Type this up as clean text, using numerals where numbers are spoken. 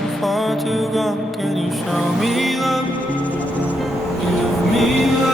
I'm far too gone. Can you show me love? Give me love.